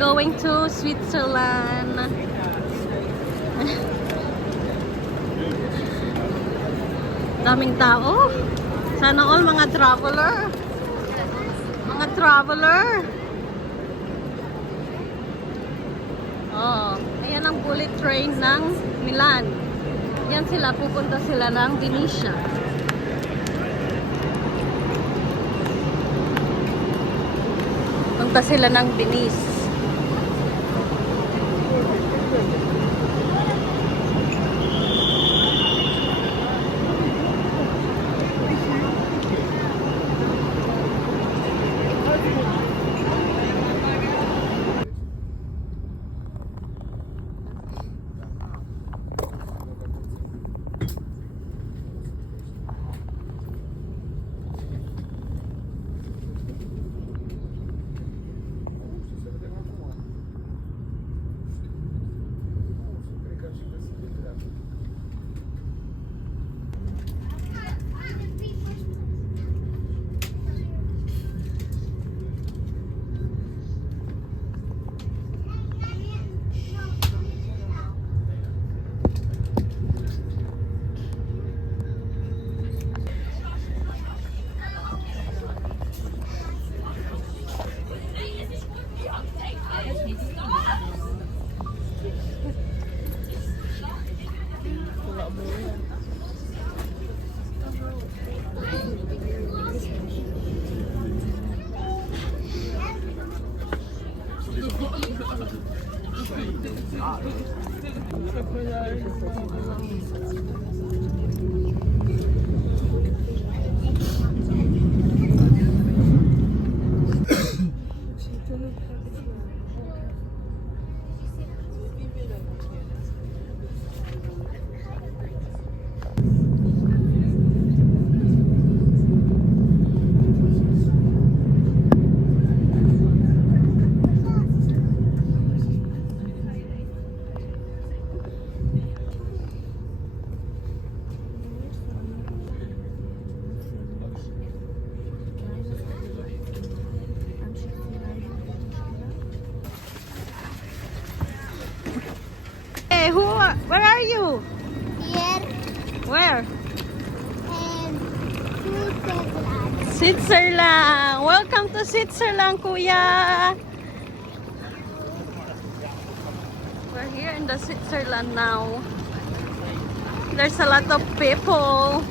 going to Switzerland. Daming tao. Sana all mga traveler. Mga traveler. Oh, ayan ang bullet train ng Milan. Yan sila, pupunta sila ng Venetia. Punta sila ng Venice. Where are you? Here Where? and Switzerland. Switzerland. Welcome to Switzerland, Kuya. We're here in the Switzerland now. There's a lot of people.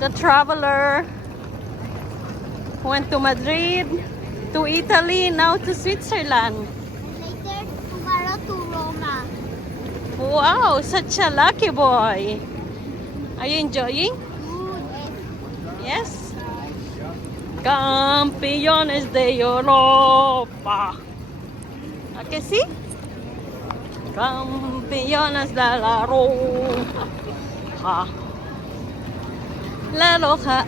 The traveler went to Madrid, to Italy, now to Switzerland. Later tomorrow to Roma. Wow, such a lucky boy. Are you enjoying? Good. Yes. Campeones de Europa. ¿A que sí? Campeones de la Roja. La Roja,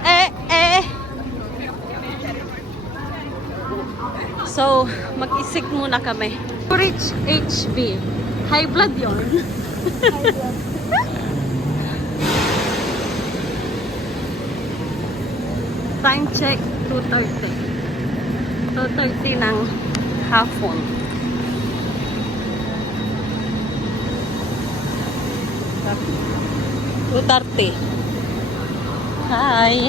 So, mag-isik muna kami. Rich HB. High blood yun. Time check, 2:30. 2:30 ng hapon. Utarte. Hi.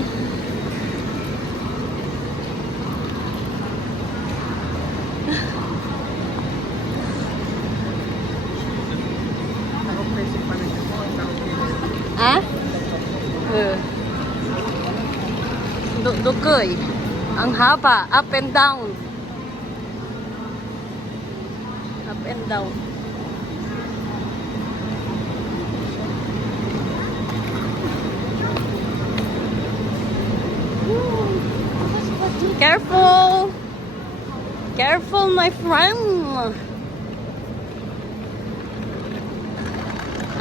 Ah? Dukoy. Ang haba, up and down. Up and down. Careful! Careful, my friend!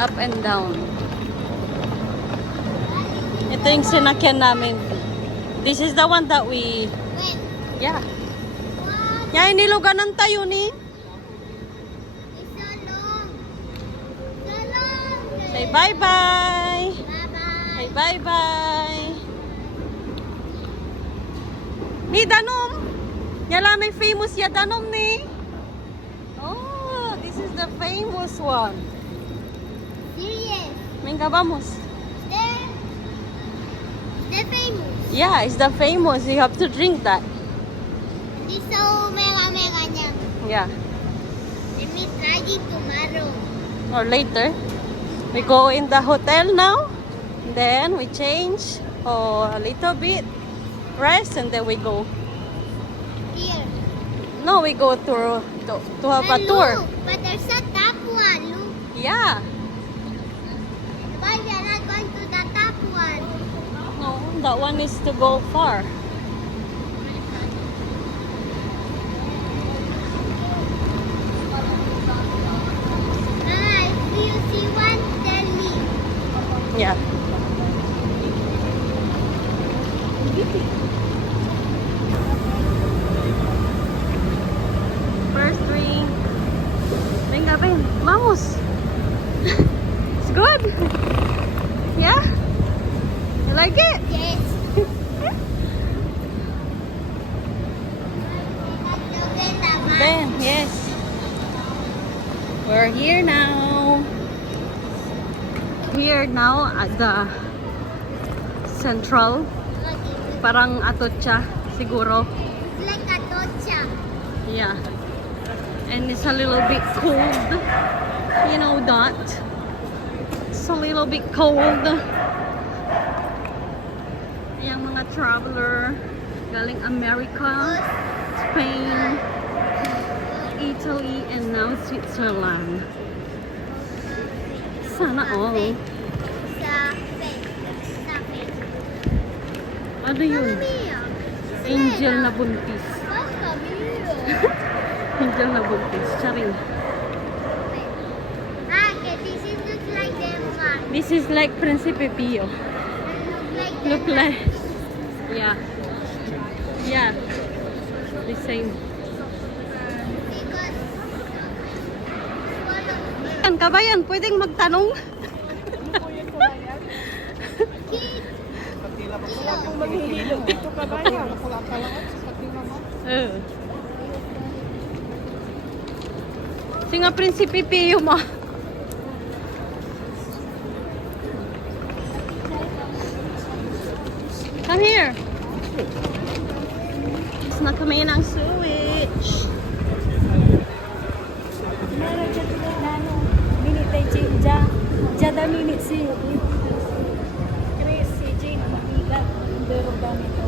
Up and down. Ito yung sinakyan namin. This is the one that we... Wait. Yeah. Yeah, iniluganan tayo ni. It's so long. So long. Say bye-bye! Bye-bye. Say bye-bye! Ni Danom! Yala may famous ya Danom ni. is the famous one. Serious. Venga, vamos. They're the famous. Yeah, it's the famous. You have to drink that. This so mega niya. Yeah. Let me try it tomorrow. Or later. We go in the hotel now. Then we change a little bit, rest, and then we go. Here. No, we go to have a And tour. look, but there's a top one. Look. Yeah. Why we are not going to the top one? No, that one is to go far. Ah, if you see one, tell me. Yeah. First drink. Venga, ven. Vamos. It's good. Yeah? You like it? Yes. Ben, yes. We're here now. Here now at the Central. Parang Atocha, siguro. It's like a tocha. Yeah. And it's a little bit cold. You know that. It's a little bit cold. Yung mga traveler galing America, Spain, Italy, and now Switzerland. Sana all. Sa face. Sa face. Ano yun? Angel na buntis. Angel na buntis. Charing. Ah, okay, this is looks like Denmark. This is like Principe Pio. Look like Look like. Yeah. Yeah. The same. because Yan, kabayan, pwedeng magtanong. Singa Principe Pio mo. Come here. It's na kami ng sewage. Meron dyan tinanong, minute ay Jinja. Jada minute si Chris, si Jane, mabigat. Pero ganito.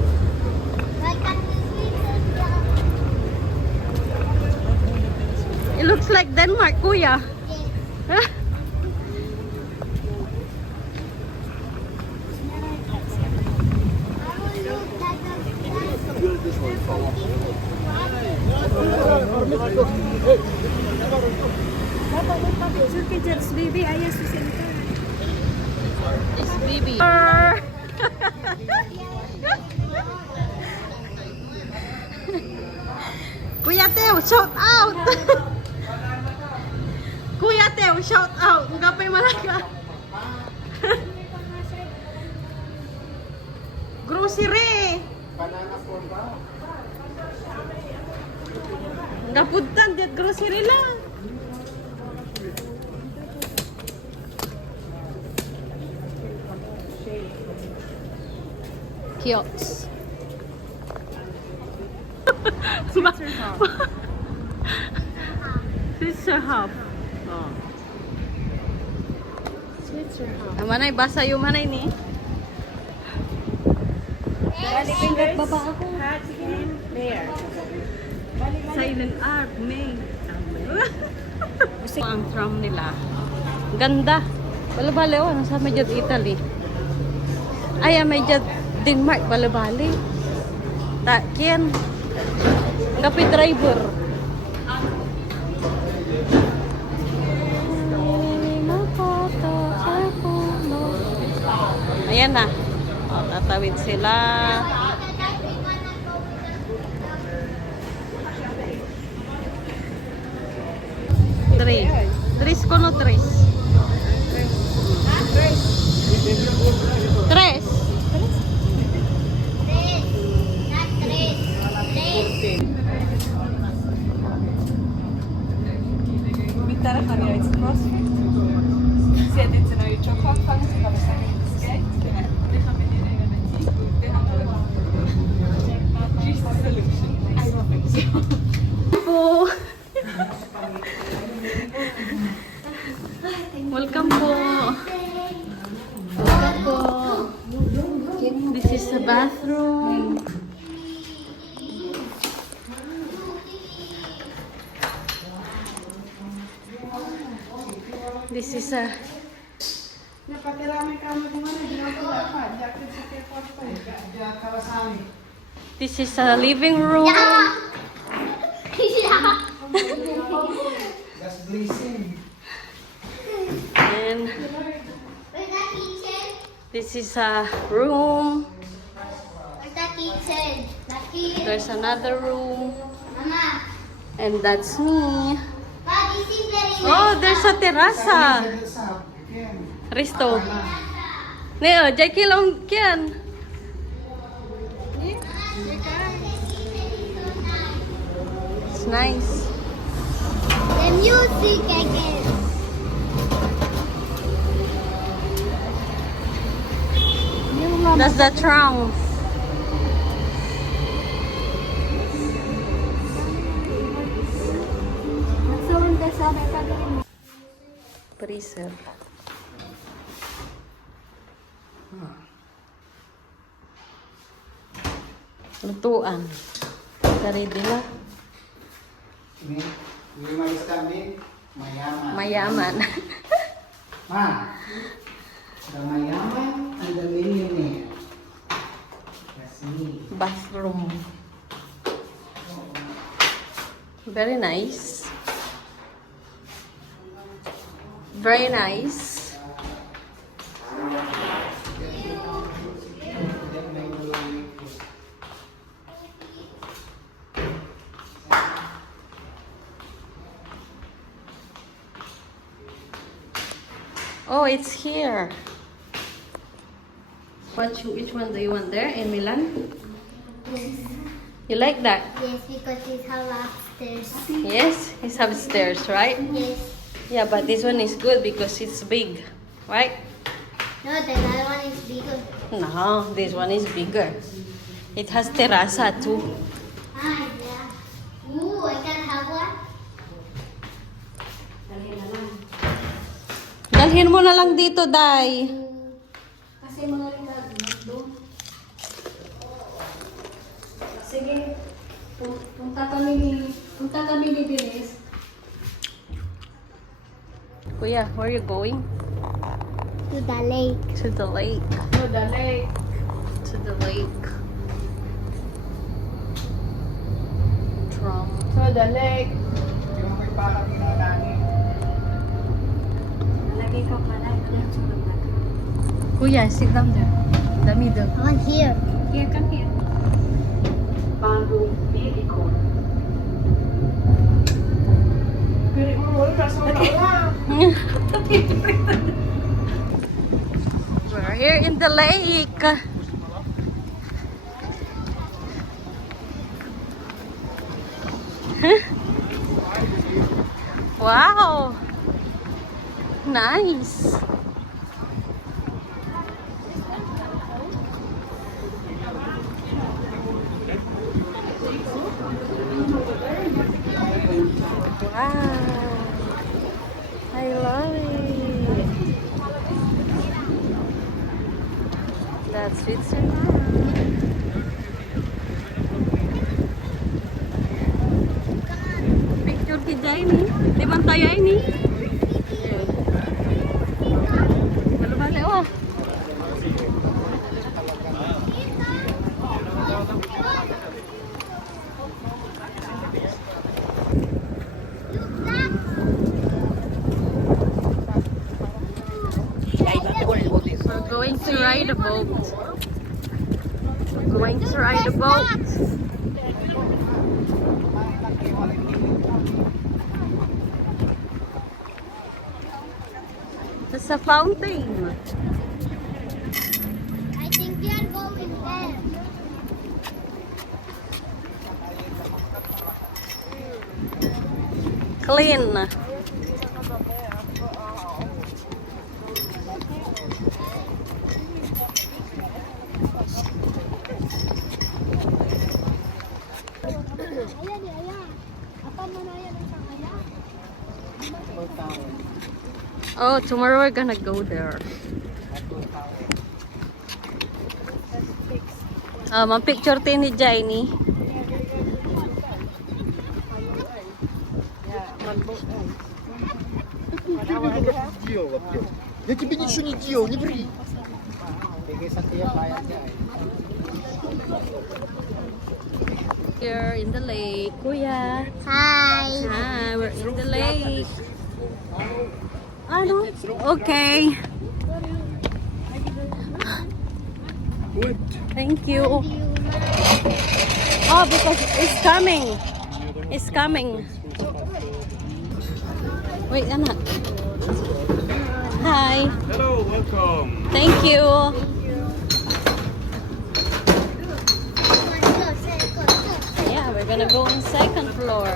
like a It looks like Denmark, kuya. yes. Dapat magpa-picture kay Jens Baby, ayas si Sinta. It's baby. Kuya Teo, shout out! Kuya Teo, shout out! Ang gapay malaga. Grocery! Gapuntan, diyan grocery lang. Kiosks. Sister Hub. Oh. Manay, basa yung manay ni. Bali, pingat baba ako. Silent art, May. Ang tram nila. Ganda. Balabali, oh. Nasa medyo Italy. Ay, medyo Denmark, balabali. Takyan. Kapi driver. Ayan na. O, tatawid sila. Tres. Tres ko no tres. Tres. Ser dit ze nou je job afvangen, ze gaan waarschijnlijk kijken. Die gaan met iedereen met die. Die gaan just a solution. I love it. Po. Welcome po. Welcome po. This is the bathroom. This is a This is a living room. That's blessing. And Where's the kitchen? this is a room. Where's the kitchen? The kitchen. There's another room. Mama, And that's me. this is very nice. Oh, there's a terasa. Risto. Neo, Jackie Long Kian. It's nice. The music again. That's the trunk. Nagsuron ka sa may pagkain mo. Freezer. Lutuan. Ready na. Ini mais kambing, mayaman. Mayaman. Ma, the mayaman and the millionaire. That's me. Bathroom. Very nice. Very nice. Oh, it's here. Which one do you want there in Milan? You like that? Yes, because it's how upstairs. Yes, it's upstairs, right? Yes. Yeah, but this one is good because it's big, right? No, the other one is bigger. No, this one is bigger. It has terraza too. Ah, yeah. Ooh, I can have one. Dalhin mo na lang dito, Day. Kasi mga rin doon. Sige. Punta kami ni Denise. Kuya, where are you going? To the lake. To the lake. No, the lake. To the lake. Drum. So the lake. Yung may pakap na namin. Lagay ka pala. Kuya, sit down there. The middle. On here. Here, come here. Pero mo wala sa wala. We're here in the lake. Wow. Nice. Wow. I love it. That's Switzerland. Picture ki Jaini. Di man tayo ini. Balo-balo oh. We're going to ride a boat. We're going to ride a boat. There's a fountain. I think we are going there. Clean. Oh, tomorrow we're gonna go there. Mang picture tin ni Jaini. Я тебе ничего не делал, не ври. Bigay sa tiyo, bayad niya eh. Here in the lake, Kuya. Hi. Hi, we're in the lake. Ano? Okay. Thank you. Oh, because it's coming. It's coming. Wait, anak. Hi. Hello, welcome. Thank you. Yeah, we're gonna go on second floor.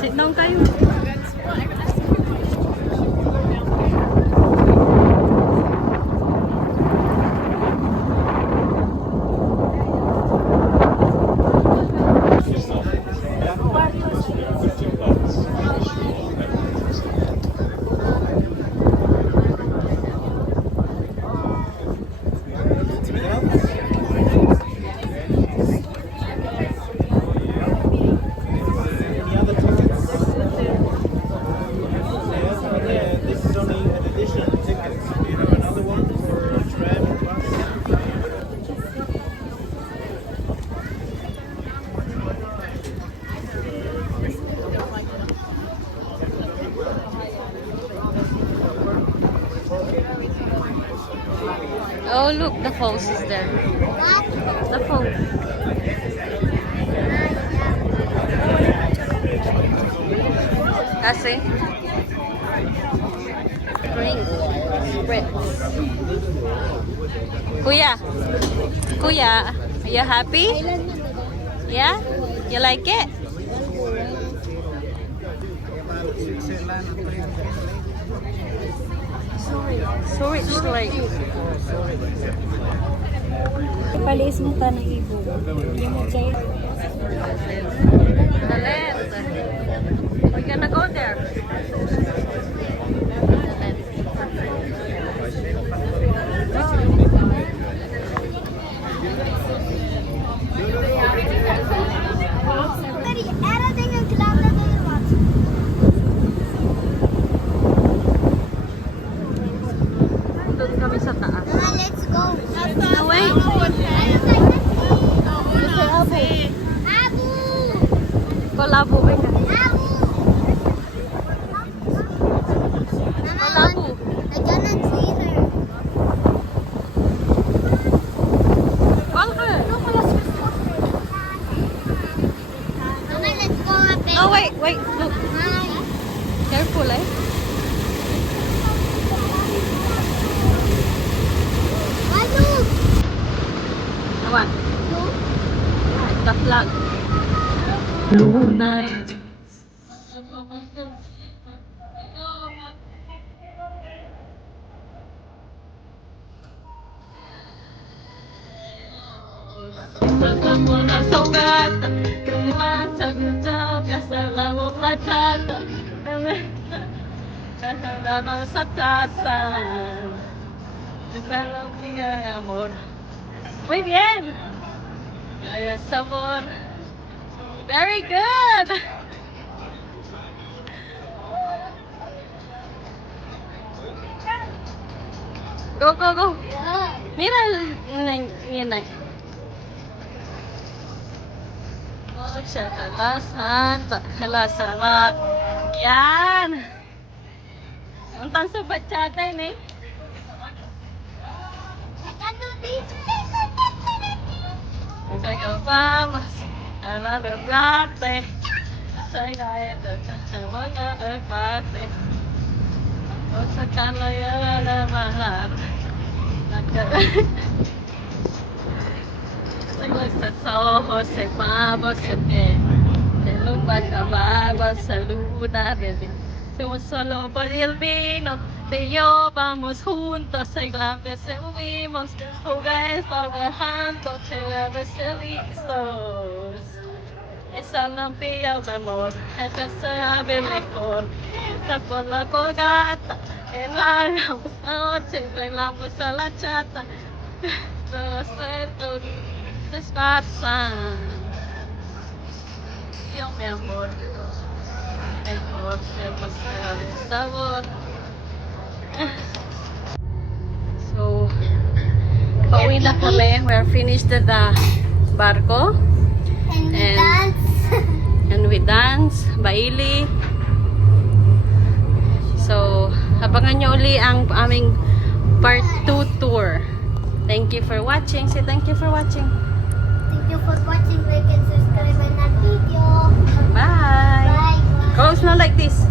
Sit down kayo. Any other tickets? Yeah, this is only an additional ticket. Do you have another one for a tram or bus? Oh, look, the falls is there. The falls. Kasi? Drink. Spritz. Kuya. Kuya, are you happy? Yeah? You like it? Sorry, like. Paliis mo ta ng ibo. Yung mo chay. The lens. We're gonna go there. Doon kami sa taas. Let's go. No, wait. Abu! Kolabo ba yan? Abu! Kolabo. I cannot see her. Call her. Mama, let's go up there. No, wait. Look. Hi. Careful, eh. Alu! Awan. Look. The flag. Lunar. Sa tasan. Amor. Muy bien. Ayos, amor. Very good. Go. Mira, yun. Sa talasan. Salamat. Yan. Untang sa bachata eh. I can do this. Say vamos a la verdad. Say sa mga parte. O sa kalaya na mahal. Sa ojos se mabos se te. Lumba sa mabos sa luna. solo por el vino te llevamos juntos y grandes seguimos jugues trabajando chéveres felices. Esa lampilla de amor, esa sabe mejor. Está por la fogata, en la noche, bailamos a la chata. Los sueltos despasan. Yo, mi amor, mejor demasiado sabor. So, pauwi na kami. We're finished the barko. And we And- dance. And we dance, baili. So, abangan nyo uli ang aming part 2 tour. Thank you for watching. Say thank you for watching. Thank you for watching. Like and subscribe on our video. Bye. Bye. Close now like this.